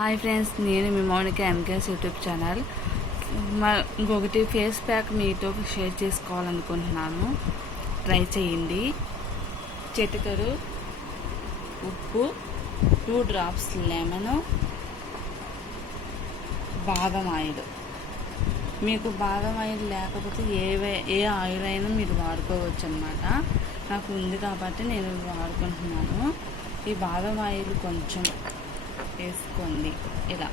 Hi friends, నేను మీ Mounika MKS YouTube channel. ఇంకొకటి face pack మీతో షేర్ చేసుకోవాలనుకుంటున్నాను. ట్రై చేయండి. చిటికెడు ఉప్పు, 2 డ్రాప్స్ లెమన్, బాదం ఆయిల్. మీకు బాదం ఆయిల్ లేకపోతే ఏ ఆయిల్ అయినా మీరు వాడుకోవచ్చు అన్నమాట. నాకు ఉంది కాబట్టి నేను వాడుకుంటున్నాను. ఈ బాదం ఆయిల్ కొంచెం వేసుకోండి. ఇలా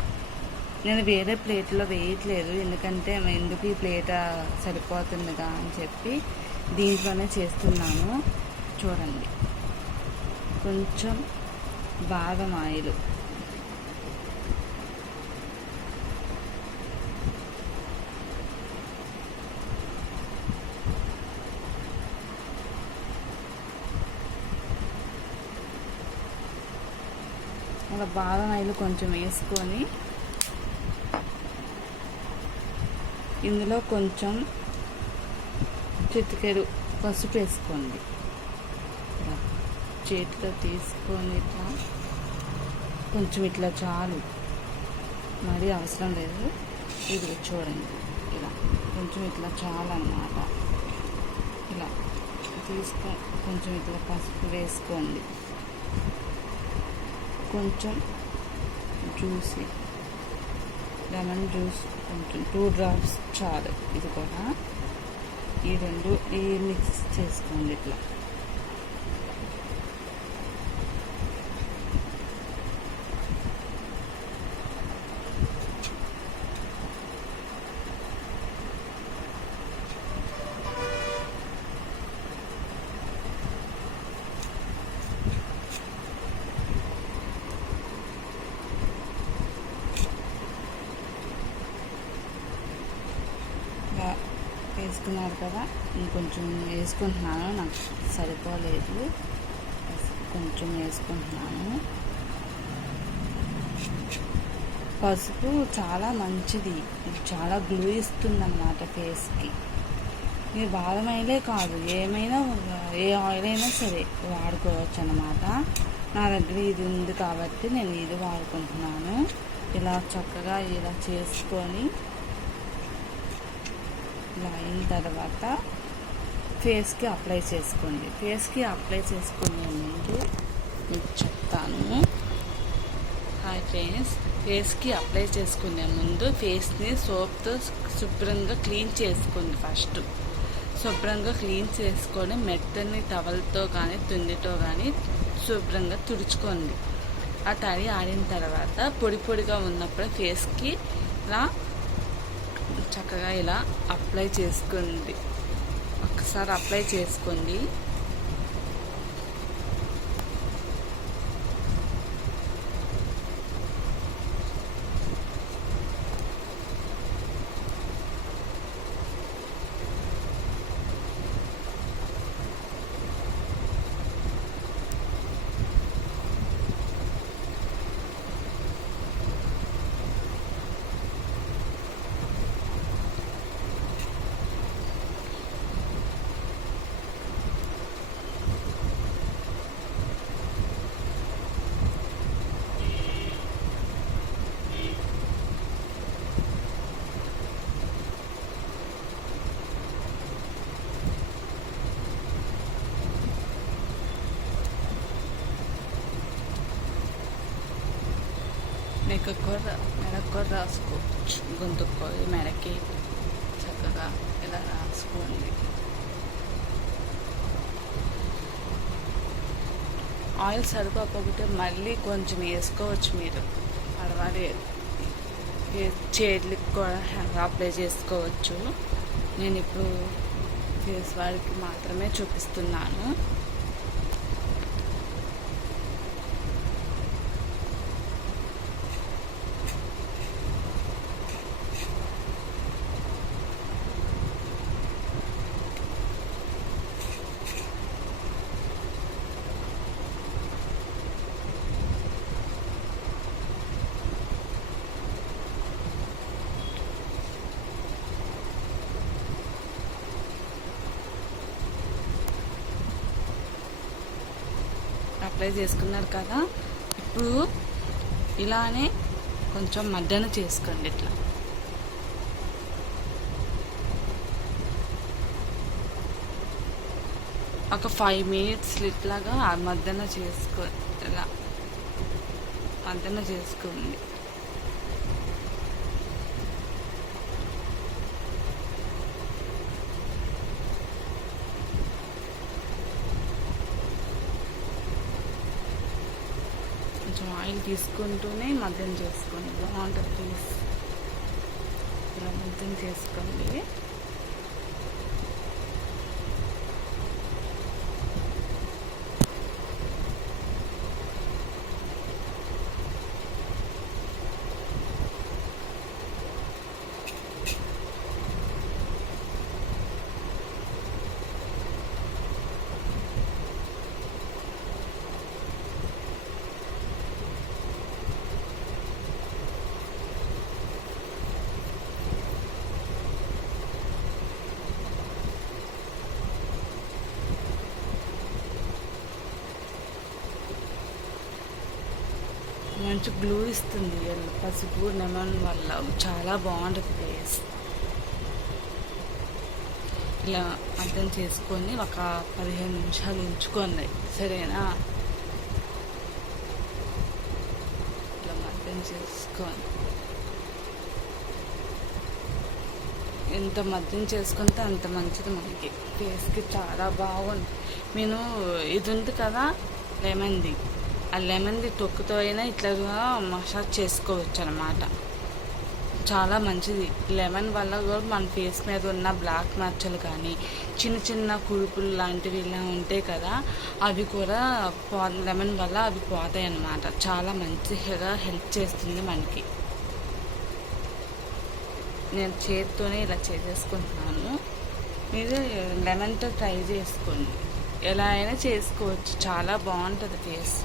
నేను వేరే ప్లేట్లో వేయట్లేదు, ఎందుకంటే ఎందుకు ఈ ప్లేట్ సరిపోతుందిగా అని చెప్పి దీంట్లోనే చేస్తున్నాను. చూడండి, కొంచెం బాదం ఆయిల్, అలా బాదం ఆయిల్ కొంచెం వేసుకొని ఇందులో కొంచెం చిటికెడు పసుపు వేసుకోండి. చేతిలో తీసుకొని ఇట్లా కొంచెం ఇట్లా చాలు, మరీ అవసరం లేదు. ఇది చూడండి, ఇలా కొంచెం ఇట్లా చాలు అన్నమాట. ఇలా తీసుకొని కొంచెం ఇట్లా పసుపు వేసుకోండి. కొంచెం జ్యూసీ లెమన్ జ్యూస్ కొంచెం 2 డ్రాప్స్ చాలు. ఇది కూడా ఈ రెండు మిక్స్ చేసుకోండి. ఇట్లా వేసుకున్నారు కదా, ఇంకొంచెం వేసుకుంటున్నాను. నాకు సరిపోలేదు, కొంచెం వేసుకుంటున్నాను. పసుపు చాలా మంచిది, ఇది చాలా గ్లూ ఇస్తుంది అన్నమాట ఫేస్కి. మీరు బాదం ఆయిలే కాదు, ఏమైనా ఏ ఆయిల్ అయినా సరే వాడుకోవచ్చు అన్నమాట. నా దగ్గర ఇది ఉంది కాబట్టి నేను ఇది వాడుకుంటున్నాను. ఇలా చక్కగా ఇలా చేసుకొని ఇలా అయిన తర్వాత ఫేస్కి అప్లై చేసుకోండి. ఫేస్కి అప్లై చేసుకునే ముందు మీకు చెప్తాను. హాయ్ ఫ్రెండ్స్, ఫేస్కి అప్లై చేసుకునే ముందు ఫేస్ని సోప్తో శుభ్రంగా క్లీన్ చేసుకోండి. ఫస్ట్ శుభ్రంగా క్లీన్ చేసుకొని మెత్తని టవల్తో కానీ తుండితో కానీ శుభ్రంగా తుడుచుకోండి. ఆ తడి ఆడిన తర్వాత పొడి పొడిగా ఉన్నప్పుడు ఫేస్కి ఇలా చక్కగా ఇలా అప్లై చేసుకోండి. ఒకసారి అప్లై చేసుకోండి. మెడకు కూడా రాసుకోవచ్చు. గొంతుకు మెడకి చక్కగా ఇలా రాసుకోండి. ఆయిల్ సరిపోకపోతే మళ్ళీ కొంచెం వేసుకోవచ్చు, మీరు పర్వాలేదు. చేతులకు కూడా అప్లై చేసుకోవచ్చు. నేను ఇప్పుడు ఫేస్ వాడికి మాత్రమే చూపిస్తున్నాను. అప్లై చేసుకున్నారు కదా, ఇప్పుడు ఇలానే కొంచెం మధ్యాహ్న చేసుకోండి. ఇట్లా ఒక 5 minutes ఇట్లాగా మధ్యాహ్న చేసుకో, ఇలా మధ్యాహ్న చేసుకోండి. కొంచెం ఆయిల్ తీసుకుంటూనే మధ్యాహ్నం చేసుకోండి, బాగుంటుంది ప్లీజ్. ఇలా మధ్యాహ్నం చేసుకోండి. మంచి గ్లూ ఇస్తుంది పసుపు లెమన్ వల్ల, చాలా బాగుంటుంది ఫేస్. ఇలా అర్థం చేసుకొని ఒక 15 నిమిషాలు ఉంచుకోండి, సరేనా? ఇట్లా అర్థం చేసుకోండి. ఎంత మద్యం చేసుకుంటే అంత మంచిది మనకి, ఫేస్కి చాలా బాగుంది. నేను ఇది ఉంది కదా లెమన్ది, ఆ లెమన్ది తొక్కుతో అయినా ఇట్లా మసాజ్ చేసుకోవచ్చు అన్నమాట. చాలా మంచిది. లెమన్ వల్ల కూడా మన ఫేస్ మీద ఉన్న బ్లాక్ మచ్చలు కానీ చిన్న చిన్న కురుపులు లాంటివి ఇలా ఉంటాయి కదా, అవి కూడా లెమన్ వల్ల అవి పోతాయి అన్నమాట. చాలా మంచిగా హెల్ప్ చేస్తుంది మనకి. నేను చేతితోనే ఇలా చేసేసుకుంటున్నాను. మీరు లెమన్తో ట్రై చేసుకోండి, ఎలా అయినా చేసుకోవచ్చు, చాలా బాగుంటుంది ఫేస్.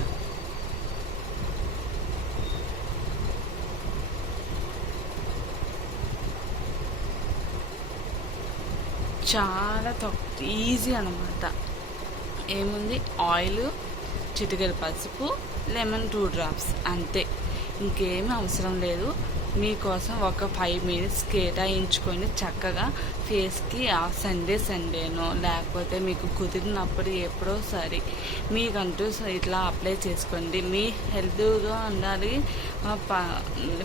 చాలా ఈజీ అన్నమాట. ఏముంది, ఆయిల్, చిటికెడు పసుపు, లెమన్ 2 drops అంతే, ఇంకేమీ అవసరం లేదు. మీకోసం ఒక 5 minutes కేటాయించుకొని చక్కగా ఫేస్కి ఆ సండేనో లేకపోతే మీకు కుదిరినప్పుడు ఎప్పుడో సరి మీకంటూ ఇట్లా అప్లై చేసుకోండి. మీ హెల్త్గా ఉండాలి,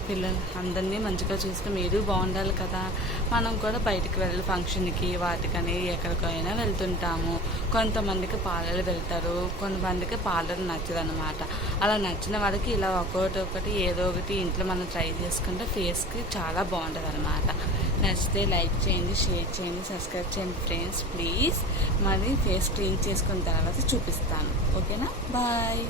పిల్లలు అందరినీ మంచిగా చూసుకుని మీరు బాగుండాలి కదా. మనం కూడా బయటికి వెళ్ళి ఫంక్షన్కి వాటికని ఎక్కడికైనా వెళ్తుంటాము. కొంతమందికి పార్లర్ వెళ్తారు, కొంతమందికి పార్లర్ నచ్చదు అనమాట. అలా నచ్చిన వాళ్ళకి ఇలా ఒకటి ఏదో ఒకటి ఇంట్లో మనం ట్రై చేసుకుంటే ఫేస్కి చాలా బాగుంటుంది అనమాట. నచ్చితే లైక్ చేయండి, షేర్ చేయండి, సబ్స్క్రైబ్ చేయండి ఫ్రెండ్స్ ప్లీజ్. మరి ఫేస్ క్లీన్ చేసుకున్న తర్వాత చూపిస్తాను, ఓకేనా? బాయ్.